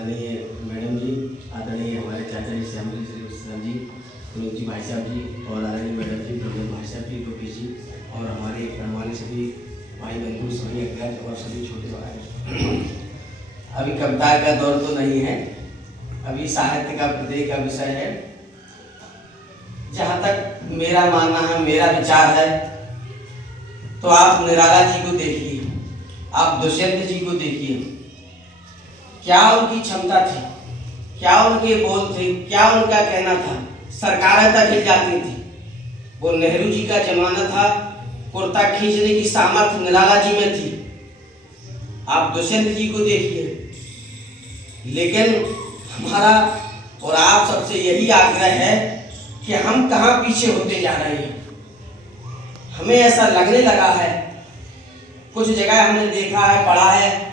आदरणीय मैडम जी, आदरणीय हमारे चाचा जी श्यामल सर जी, विनोद जी भाई साहब जी, और आदरणीय मैडम जी, प्रमोद भाई साहब जी, गोपी जी, और हमारे हमारे सभी भाई बंधु, सभी अग्रज और सभी छोटे भाई। अभी कविता का दौर तो नहीं है, अभी साहित्य का प्रत्येक का विषय है। जहाँ तक मेरा मानना है, मेरा विचार है, तो आप निराला जी को देखिए, आप दुष्यंत जी को देखिए, क्या उनकी क्षमता थी, क्या उनके बोल थे, क्या उनका कहना था, सरकारें तक हिल जाती थी। वो नेहरू जी का जमाना था, कुर्ता खींचने की सामर्थ्य निराला जी में थी। आप दुष्यंत जी को देखिए। लेकिन हमारा और आप सबसे यही आग्रह है कि हम कहाँ पीछे होते जा रहे हैं। हमें ऐसा लगने लगा है, कुछ जगह हमने देखा है, पढ़ा है,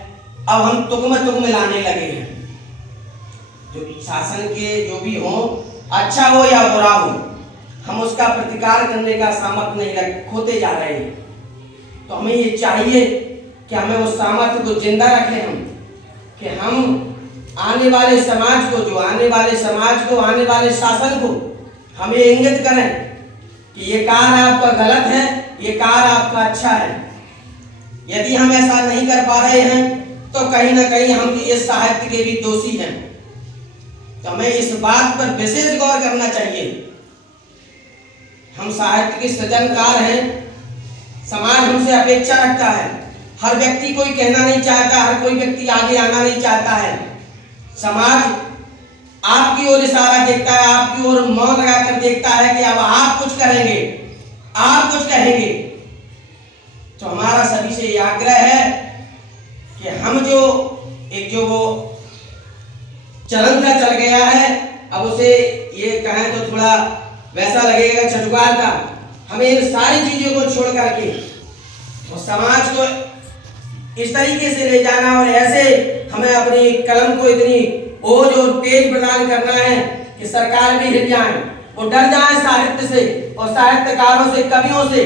अब हम तुकमे लाने लगे हैं। जो शासन के जो भी हो, अच्छा हो या बुरा हो, हम उसका प्रतिकार करने का सामर्थ्य नहीं खोते जा रहे हैं। तो हमें ये चाहिए कि हमें उस सामर्थ्य को जिंदा रखें हम, कि हम आने वाले समाज को, आने वाले शासन को हमें इंगित करें कि ये कार्य आपका गलत है, ये कार्य आपका अच्छा है। यदि हम ऐसा नहीं कर पा रहे हैं तो कहीं ना कहीं हम इस साहित्य के भी दोषी हैं। तो हमें इस बात पर विशेष गौर करना चाहिए। हम साहित्य के सृजनकार हैं, समाज हमसे अपेक्षा रखता है। हर व्यक्ति कोई कहना नहीं चाहता, हर कोई व्यक्ति आगे आना नहीं चाहता है। समाज आपकी ओर इशारा देखता है, आपकी ओर मौन लगाकर देखता है कि अब आप कुछ करेंगे, आप कुछ कहेंगे। तो हमारा सभी से ये आग्रह है कि हम जो वो चलन का चल गया है, अब उसे ये कहें तो थोड़ा वैसा लगेगा चटुकार का। हमें इन सारी चीजों को छोड़ करके और समाज को इस तरीके से ले जाना, और ऐसे हमें अपनी कलम को इतनी ओज और तेज प्रदान करना है कि सरकार भी हिल जाए, वो डर जाए साहित्य से और साहित्यकारों से, कवियों से,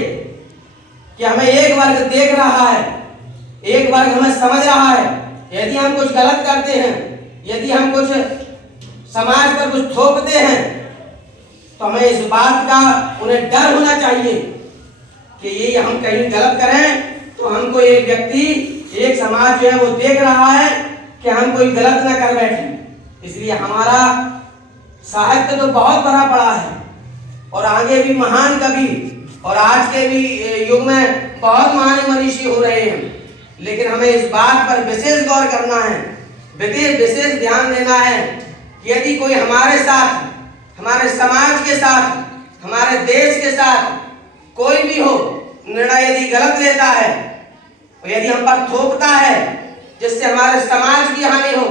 कि हमें एक वर्ग देख रहा है, एक वर्ग हमें समझ रहा है। यदि हम कुछ गलत करते हैं, यदि हम कुछ समाज पर कुछ थोपते हैं, तो हमें इस बात का उन्हें डर होना चाहिए कि ये हम कहीं गलत करें तो हमको एक व्यक्ति, एक समाज जो है वो देख रहा है कि हम कोई गलत ना कर बैठे। इसलिए हमारा साहित्य तो बहुत बड़ा पड़ा है, और आगे भी महान कवि और आज के भी युग में बहुत महान मनीषी हो रहे हैं। लेकिन हमें इस बात पर विशेष गौर करना है, विशेष ध्यान देना है कि यदि कोई हमारे साथ, हमारे समाज के साथ, हमारे देश के साथ कोई भी हो निर्णय यदि गलत लेता है, और यदि हम पर थोपता है जिससे हमारे समाज की हानि हो,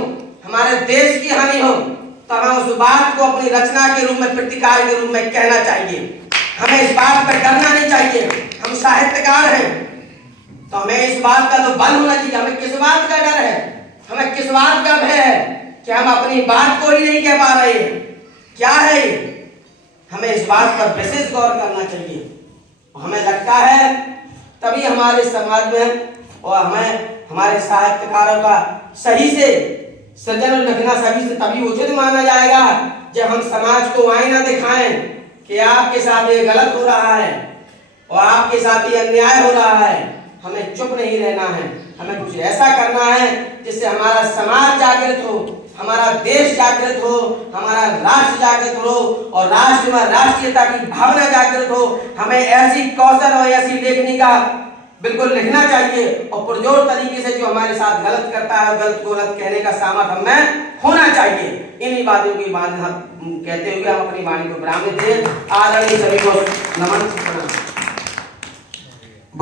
हमारे देश की हानि हो, तो हमें उस बात को अपनी रचना के रूप में, प्रतिकार के रूप में कहना चाहिए। हमें इस बात पर डरना नहीं चाहिए। हम साहित्यकार हैं तो हमें इस बात का तो बल होना चाहिए। हमें किस बात का डर है, हमें किस बात का भय है कि हम अपनी बात को ही नहीं कह पा रहे हैं? क्या है ये? हमें इस बात पर विशेष गौर करना चाहिए। हमें लगता है तभी हमारे समाज में और हमें हमारे साहित्यकारों का सही से सृजन लिखना सभी से तभी उचित माना जाएगा जब हम समाज को आईना दिखाएं कि आपके साथ ये गलत हो रहा है और आपके साथ ये अन्याय हो रहा है। हमें चुप नहीं रहना है, हमें कुछ ऐसा करना है जिससे हमारा समाज जागृत हो, हमारा देश जागृत हो, हमारा राष्ट्र जागृत हो, और राष्ट्र में राष्ट्रीयता की भावना जागृत हो। हमें ऐसी कौशल और ऐसी लेखनी का बिल्कुल लिखना चाहिए, और पुरजोर तरीके से जो हमारे साथ गलत करता है, गलत को गलत कहने का सामर्थ्य हमें होना चाहिए। इन्हीं बातों की बात हम कहते हुए हम अपनी वाणी को विराम देते हैं। आदरणीय सभी को नमन।